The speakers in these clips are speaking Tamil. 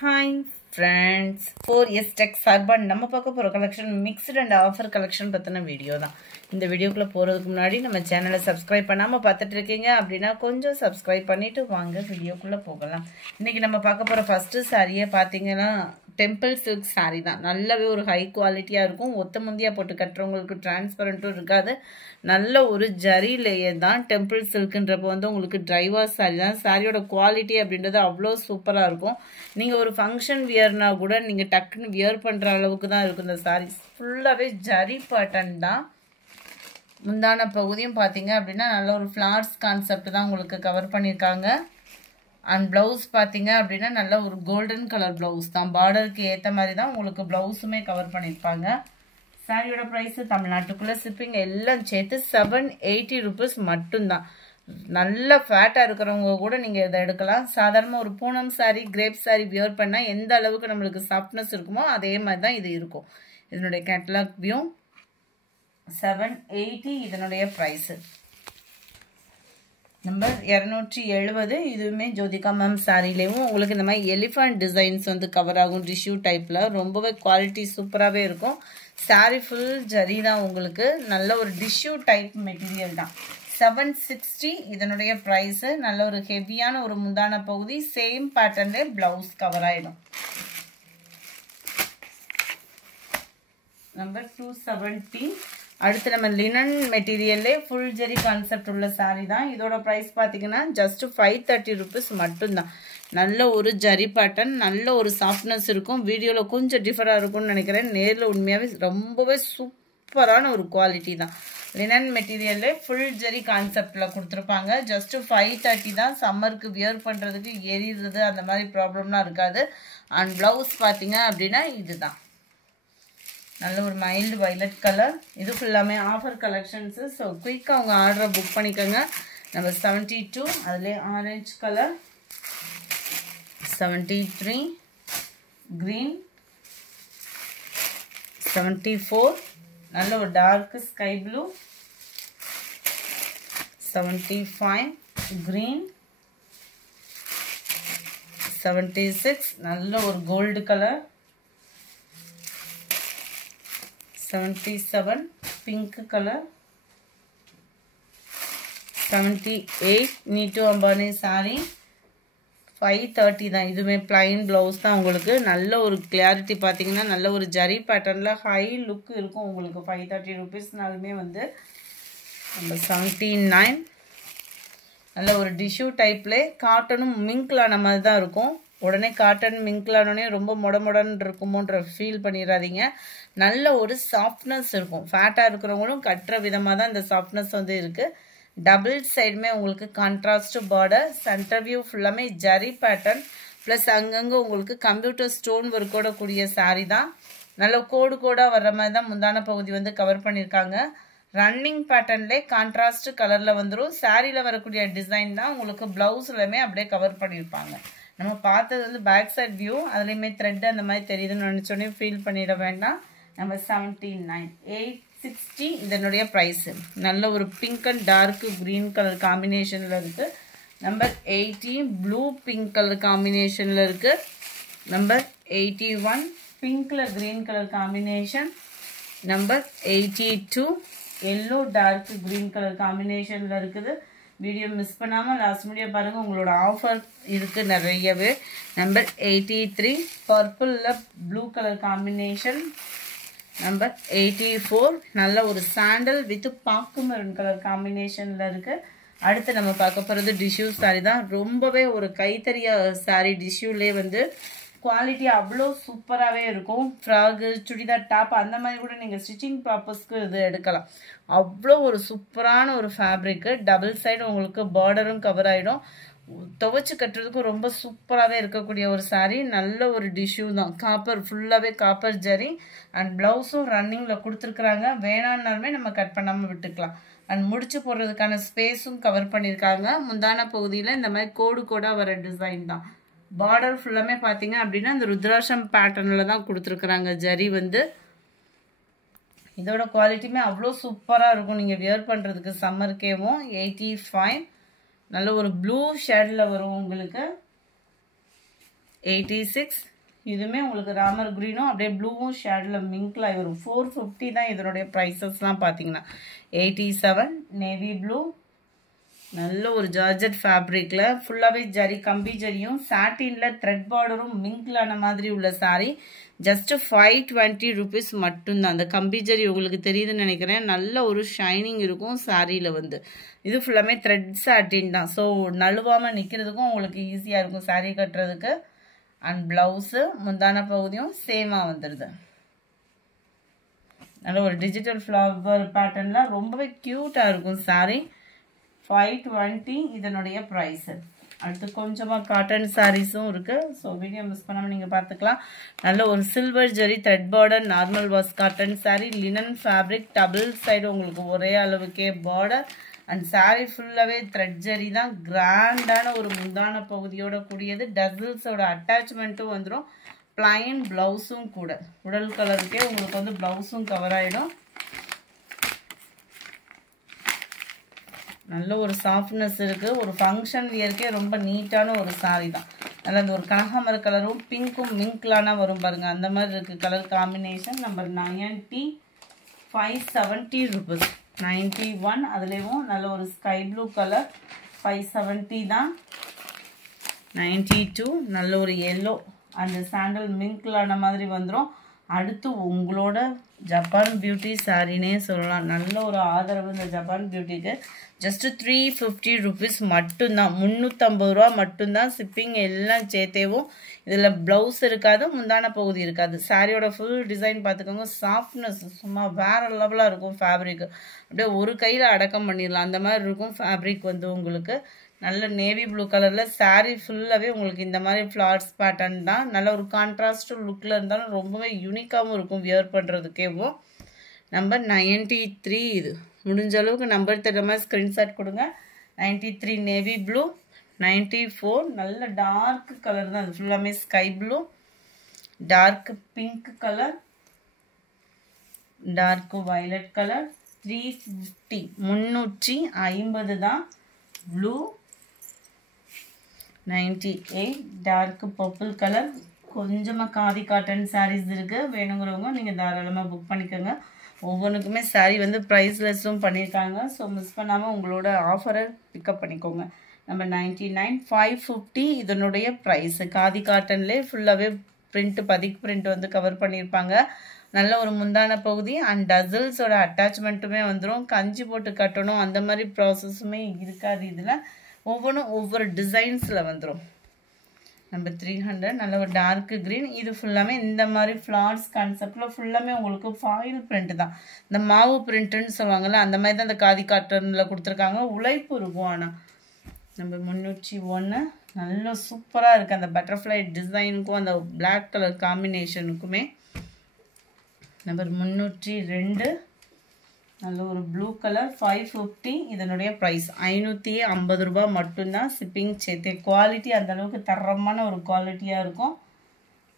Hi friends, 4S Tech Sarban நம்ம பார்க்க போற collection mixed and offer collection பத்தின வீடியோ தான். இந்த வீடியோக்குள்ள போறதுக்கு முன்னாடி நம்ம சேனலை சப்ஸ்கிரைப் பண்ணாம பார்த்துட்டு இருக்கீங்க அப்படினா கொஞ்சம் சப்ஸ்கிரைப் பண்ணிட்டு வாங்க வீடியோக்குள்ள போகலாம். இன்னைக்கு நம்ம பார்க்க போற ஃபர்ஸ்ட் சாரியே பாத்தீங்கன்னா டெம்பிள் சில்க் saree தான். நல்லாவே ஒரு ஹை குவாலிட்டியா இருக்கும். ஒத்த முந்தியா போட்டு கட்டறவங்களுக்கு டிரான்ஸ்பரண்டும் இருக்காது. நல்ல ஒரு ஜரி லேயர் தான். டெம்பிள் சில்க்ன்றப்ப வந்து உங்களுக்கு dry wash saree தான். சாரியோட குவாலிட்டி அப்படின்றது அவ்வளோ சூப்பரா இருக்கும். நீங்க ஒரு ஃபங்க்ஷன் வியர்னா கூட நீங்க டக்குன்னு வியர் பண்ற அளவுக்கு தான் இருக்கும் இந்த saree. ஃபுல்லாவே ஜரி பேட்டர்ன் தான். முந்தான பகுதியும் பாத்தீங்க அப்படினா நல்ல ஒரு ஃப்ளவர்ஸ் கான்செப்ட் தான் உங்களுக்கு கவர் பண்ணிருக்காங்க. அண்ட் ப்ளவுஸ் பாத்தீங்க அப்படினா நல்ல ஒரு கோல்டன் கலர் ப்ளவுஸ் தான். பார்டருக்கு ஏத்த மாதிரி தான் உங்களுக்கு ப்ளவுஸுமே கவர் பண்ணிருப்பாங்க. சாரியோட பிரைஸ் தமிழ்நாட்டுக்குள்ள ஷிப்பிங் எல்லாம் சேர்த்து 780 rupees மட்டும்தான். நல்ல ஃபேட்டா இருக்கிறவங்க கூட நீங்க இதை எடுக்கலாம். சாதாரண ஒரு பூனம் சாரி கிரேப் சாரி வியர் பண்ணா எந்த அளவுக்கு நம்மளுக்கு சாஃப்ட்னஸ் இருக்குமோ அதே மாதிரி தான் இது இருக்கும். இதனுடைய கேட்டலாக் வியூ 780 இதனுடைய பிரைஸ். நம்பர் 270 இதுவுமே ஜோதிகா மேம் சாரிலேயும் உங்களுக்கு இந்த மாதிரி எலிஃபண்ட் டிசைன்ஸ் வந்து கவர் ஆகும். டிஷ்யூ டைப்ல ரொம்பவே குவாலிட்டி சூப்பராகவே இருக்கும். சாரி ஃபுல் ஜரி தான் உங்களுக்கு. நல்ல ஒரு டிஷ்யூ டைப் மெட்டீரியல் தான். 760 இதனுடைய பிரைஸ். நல்ல ஒரு ஹெவியான ஒரு முந்தான பகுதி சேம் பேட்டர்ன்ல பிளவுஸ் கவர் ஆயிடும். நம்பர் 270 அடுத்து நம்ம லினன் மெட்டீரியல்லே ஃபுல் ஜெரி கான்செப்ட் உள்ள சாரி தான். இதோட பிரைஸ் பாத்தீங்கன்னா ஜஸ்ட் 530 rupees மட்டும்தான். நல்ல ஒரு ஜரி பேட்டர்ன், நல்ல ஒரு சாஃப்ட்னஸ் இருக்கும். வீடியோல கொஞ்சம் டிஃபரா இருக்கும்னு நினைக்கிறேன். நேர்ல உண்மையாவே ரொம்பவே சூப்பரான ஒரு குவாலிட்டி தான். லினன் மெட்டீரியல்லே ஃபுல் ஜெரி கான்செப்ட்ல கொடுத்துருப்பாங்க. ஜஸ்ட் 530 தான். சம்மருக்கு வியர் பண்றதுக்கு எரியுறது அந்த மாதிரி ப்ராப்ளம்லாம் இருக்காது. அண்ட் பிளவுஸ் பாத்தீங்க அப்படின்னா இதுதான். நல்ல ஒரு மைல்டு வயலட் கலர். இது ஃபுல்லாமே ஆஃபர் கலெக்ஷன்ஸ். ஸோ குயிக்காக அவங்க ஆர்டரை புக் பண்ணிக்கோங்க. நம்பர் 72 அதுலேயே ஆரஞ்சு கலர், 73 க்ரீன், 74 நல்ல ஒரு டார்க் ஸ்கை ப்ளூ, 75 க்ரீன், 76 நல்ல ஒரு கோல்டு கலர், 77 pink color, 78 நீட்டு அம்பானி சாரி 530 தான். இதுமே plain blouse தான் உங்களுக்கு. நல்ல ஒரு கிளாரிட்டி பார்த்தீங்கன்னா நல்ல ஒரு ஜரி பேட்டர்ன்ல ஹை லுக் இருக்கும் உங்களுக்கு. 530 rupeesனாலுமே வந்து நம்ம 79 நல்ல ஒரு டிஷ்யூ டைப்ல காட்டனும் மிங்க்லான மாதிரி தான் இருக்கும். உடனே காட்டன் மிங்க்லானோடனே ரொம்ப மொடன்னு இருக்குமோன்ற ஃபீல் பண்ணிடாதீங்க. நல்ல ஒரு சாஃப்ட்னஸ் இருக்கும். ஃபேட்டாக இருக்கிறவங்களும் கட்டுற விதமாக தான் இந்த சாஃப்ட்னஸ் வந்து இருக்கு. டபுள் சைடுமே உங்களுக்கு கான்ட்ராஸ்ட் பார்டர், சென்டர் வியூ ஃபுல்லாமே ஜரி பேட்டர்ன் ப்ளஸ் அங்கங்கே உங்களுக்கு கம்ப்யூட்டர் ஸ்டோன் ஒர்க்கோட கூடிய சாரி தான். நல்ல கோடாக வர்ற மாதிரி தான் முந்தான பகுதி வந்து கவர் பண்ணியிருக்காங்க. ரன்னிங் பேட்டர்ன்லே கான்ட்ராஸ்ட் கலரில் வந்துடும். சாரியில் வரக்கூடிய டிசைன் தான் உங்களுக்கு ப்ளவுஸ்லையுமே அப்படியே கவர் பண்ணியிருப்பாங்க. நம்ம பார்த்தது வந்து பேக் சைட் வியூ. அதுலேயுமே த்ரெட் அந்த மாதிரி தெரியுதுன்னு நினச்சோடனே ஃபீல் பண்ணிட வேண்டாம். நம்ம 79 860 இதனுடைய ப்ரைஸு. நல்ல ஒரு pink and dark green colour காம்பினேஷனில் இருக்குது. நம்பர் 80 ப்ளூ பிங்க் கலர் காம்பினேஷனில் இருக்குது. நம்பர் 81 பிங்க்ல green colour combination. Number 82 yellow dark green colour காம்பினேஷனில் இருக்குது. வீடியோ மிஸ் பண்ணாமல் லாஸ்ட் வீடியோ பாருங்கள். உங்களோட ஆஃபர் இருக்குது நிறையவே. நம்பர் 83 பர்பிளில் ப்ளூ கலர் காம்பினேஷன். நம்பர் 84 நல்ல ஒரு சாண்டல் வித் பாக்கு மெரூன் கலர் காம்பினேஷனில் இருக்குது. அடுத்து நம்ம பார்க்க போகிறது டிஷ்யூ சாரி தான். ரொம்பவே ஒரு கைத்தறிய சாரி. டிஷ்யூலே வந்து குவாலிட்டி அவ்வளோ சூப்பராகவே இருக்கும். ஃப்ராகு சுடிதார் டாப் அந்த மாதிரி கூட நீங்கள் ஸ்டிச்சிங் பர்பஸ்க்கு இது எடுக்கலாம். அவ்வளோ ஒரு சூப்பரான ஒரு ஃபேப்ரிக்கு. டபுள் சைடு உங்களுக்கு பார்டரும் கவர் ஆகிடும். துவைச்சு கட்டுறதுக்கு ரொம்ப சூப்பராகவே இருக்கக்கூடிய ஒரு சாரீ. நல்ல ஒரு டிஷ்யூ தான். காப்பர் ஃபுல்லாகவே காப்பர் ஜரி அண்ட் ப்ளவுஸும் ரன்னிங்கில் கொடுத்துருக்குறாங்க. வேணான்னாலுமே நம்ம கட் பண்ணாமல் விட்டுக்கலாம். அண்ட் முடிச்சு போடுறதுக்கான ஸ்பேஸும் கவர் பண்ணியிருக்காங்க. முந்தான பகுதியில் இந்த மாதிரி கோடாக வர டிசைன் தான். பார்டர் ஃபுல்லாமே பார்த்தீங்க அப்படின்னா இந்த ருத்ராட்சம் பேட்டர்னில் தான் கொடுத்துருக்குறாங்க ஜரி வந்து. இதோட குவாலிட்டியுமே அவ்வளோ சூப்பராக இருக்கும் நீங்கள் வியர் பண்ணுறதுக்கு சம்மருக்கேவும். 85 நல்ல ஒரு ப்ளூ ஷேடில் வரும் உங்களுக்கு. 86. இதுமே உங்களுக்கு ராமர் கிரீனும் அப்படியே ப்ளூவும் ஷேடில் மிங்க்ல வரும். 450 தான் இதனுடைய ப்ரைஸஸ்லாம் பார்த்தீங்கன்னா. 87 நேவி ப்ளூ, நல்ல ஒரு ஜார்ஜெட் ஃபேப்ரிக்ல ஃபுல்லாவே ஜரி, கம்பி ஜரியும் சாட்டின்ல த்ரெட் பார்டரும் மிங்க்லான மாதிரி உள்ள சாரி. ஜஸ்ட் 520 rupees மட்டும்தான். அந்த கம்பி ஜரி உங்களுக்கு தெரியுதுன்னு நினைக்கிறேன். நல்ல ஒரு ஷைனிங் இருக்கும் சாரியில வந்து. இது ஃபுல்லாமே த்ரெட் சாட்டின் தான். ஸோ நழுவாம நிக்கிறதுக்கும் உங்களுக்கு ஈஸியா இருக்கும் சாரி கட்டுறதுக்கு. அண்ட் பிளவுஸ் முந்தான பகுதியும் சேமா வந்துடுது. நல்ல ஒரு டிஜிட்டல் ஃப்ளவர் பேட்டர்ன்ல ரொம்பவே கியூட்டா இருக்கும் சாரி. 520 இதனுடைய ப்ரைஸ். அடுத்து கொஞ்சமாக காட்டன் சாரீஸும் இருக்கு. ஸோ வீடியோ மிஸ் பண்ணாமல் நீங்கள் பார்த்துக்கலாம். நல்ல ஒரு silver zari thread border normal wash cotton sari, linen fabric, double side உங்களுக்கு ஒரே அளவுக்கே பார்டர். அண்ட் சாரீ ஃபுல்லாகவே த்ரெட் ஜெரி தான். கிராண்டான ஒரு முந்தான பகுதியோட கூடியது. டசில்ஸோட அட்டாச்மெண்ட்டும் வந்துடும். பிளைன் பிளவுஸும் கூட உடல் கலருக்கே உங்களுக்கு வந்து பிளவுஸும் கவர் ஆகிடும். நல்ல ஒரு சாஃப்ட்னஸ் இருக்கு. ஒரு ஃபங்க்ஷன் வியர்க்கே ரொம்ப நீட்டான ஒரு சாரி தான். நல்ல அந்த ஒரு கனகாமர கலரும் பிங்க்கும் மிங்க்லானா வரும் பாருங்க, அந்த மாதிரி இருக்கு கலர் காம்பினேஷன். Number 90, 570 rupees. 91 அதுலேயும் நல்ல ஒரு ஸ்கை ப்ளூ கலர் 570 தான். 92 நல்ல ஒரு எல்லோ அந்த சாண்டல் மிங்க்லான மாதிரி வந்துடும். அடுத்து உங்களோட ஜப்பான் பியூட்டி சாரினே சொல்லலாம். நல்ல ஒரு ஆதரவு இந்த ஜப்பான் பியூட்டிக்கு. ஜஸ்ட் 350 rupees மட்டும்தான். 350 ரூபா மட்டும்தான். ஷிப்பிங் எல்லாம் சேர்த்தேவும். இதில் ப்ளவுஸ் இருக்காது, முந்தான பகுதி இருக்காது. சாரியோட ஃபுல் டிசைன் பார்த்துக்கோங்க. சாஃப்ட்னஸ் சும்மா வேற லெவலாக இருக்கும். ஃபேப்ரிக் அப்படியே ஒரு கையில் அடக்கம் பண்ணிடலாம் அந்த மாதிரி இருக்கும் ஃபேப்ரிக் வந்து உங்களுக்கு. நல்ல நேவி ப்ளூ கலரில் சாரீ ஃபுல்லாகவே உங்களுக்கு இந்த மாதிரி ஃப்ளார்ஸ் பேட்டர்ன் தான். நல்ல ஒரு கான்ட்ராஸ்ட் லுக்கில் இருந்தாலும் ரொம்பவே யூனிக்காகவும் இருக்கும் வியர் பண்ணுறதுக்கேவும். நம்பர் 93 இது. முடிஞ்ச அளவுக்கு நம்பர் தெரிஞ்ச மாதிரி ஸ்க்ரீன்ஷாட் கொடுங்க. 93 நேவி ப்ளூ. 94 நல்ல டார்க் கலர் தான். அது ஃபுல்லாமே sky blue, dark pink colour, dark violet colour. 350 350 தான். Blue 98 dark purple colour. கொஞ்சமாக காதி காட்டன் சாரீஸ் இருக்குது. வேணுங்கிறவங்க நீங்கள் தாராளமாக புக் பண்ணிக்கோங்க. ஒவ்வொன்றுக்குமே சாரீ வந்து ப்ரைஸ்லெஸ்ஸும் பண்ணியிருக்காங்க. ஸோ மிஸ் பண்ணாமல் உங்களோட ஆஃபரை பிக்கப் பண்ணிக்கோங்க. நம்ம 99, 550 இதனுடைய ப்ரைஸு. காதி காட்டன்லேயே ஃபுல்லாகவே பிரிண்ட், பதிக் பிரிண்ட் வந்து கவர் பண்ணியிருப்பாங்க. நல்ல ஒரு முந்தான பகுதி அண்ட் டசில்ஸோட அட்டாச்மெண்ட்டுமே வந்துடும். கஞ்சி போட்டு கட்டணும் அந்த மாதிரி ப்ராசஸுமே இருக்காது. இதில் ஒவ்வொன்றும் ஒவ்வொரு டிசைன்ஸில் வந்துடும். நம்பர் 300 நல்ல ஒரு டார்க் க்ரீன். இது ஃபுல்லாமே இந்த மாதிரி ஃப்ளார்ஸ் கான்செப்டில் ஃபுல்லாமே உங்களுக்கு ஃபாயில் பிரிண்ட் தான். இந்த மாவு பிரிண்ட்டுன்னு சொல்லுவாங்கள்ல அந்த மாதிரி தான் இந்த காதி காட்டனில் கொடுத்துருக்காங்க. உழைப்பு இருக்கும். ஆனால் நம்பர் 301 நல்ல சூப்பராக இருக்குது. அந்த பட்டர்ஃப்ளை டிசைனுக்கும் அந்த பிளாக் கலர் காம்பினேஷனுக்குமே. நம்பர் 302 நல்ல ஒரு ப்ளூ கலர் 550 இதனுடைய ப்ரைஸ். 550 ரூபா மட்டும்தான். ஷிப்பிங் சேர்த்து. குவாலிட்டி அந்தளவுக்கு தரமான ஒரு குவாலிட்டியாக இருக்கும்.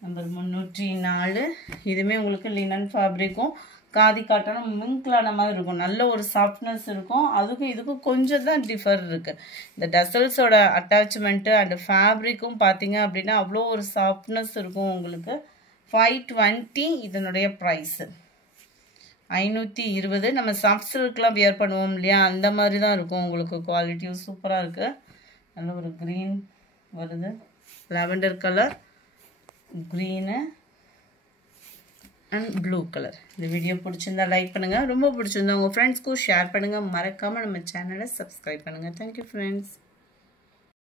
நம்பர் 304 இதுவுமே உங்களுக்கு லினன் ஃபேப்ரிக்கும் காதி காட்டனும் மிங்க்லான மாதிரி இருக்கும். நல்ல ஒரு சாஃப்ட்னஸ் இருக்கும். அதுக்கும் இதுக்கும் கொஞ்சம் தான் டிஃபர் இருக்குது. இந்த டசல்ஸோட அட்டாச்மெண்ட்டு அண்ட் ஃபேப்ரிக்கும் பார்த்தீங்க அப்படின்னா அவ்வளோ ஒரு சாஃப்ட்னஸ் இருக்கும் உங்களுக்கு. 520 இதனுடைய ப்ரைஸு. 520 நம்ம சாஃப்ட் சில்க்லாம் வியர் பண்ணுவோம் இல்லையா அந்த மாதிரி தான் இருக்கும் உங்களுக்கு. குவாலிட்டியும் சூப்பராக இருக்குது. நல்ல ஒரு க்ரீன் வருது, lavender colour, green and blue colour. இந்த வீடியோ பிடிச்சிருந்தா லைக் பண்ணுங்கள். ரொம்ப பிடிச்சிருந்தா உங்கள் ஃப்ரெண்ட்ஸ்க்கும் ஷேர் பண்ணுங்கள். மறக்காமல் நம்ம சேனலை சப்ஸ்கிரைப் பண்ணுங்கள். Thank you friends.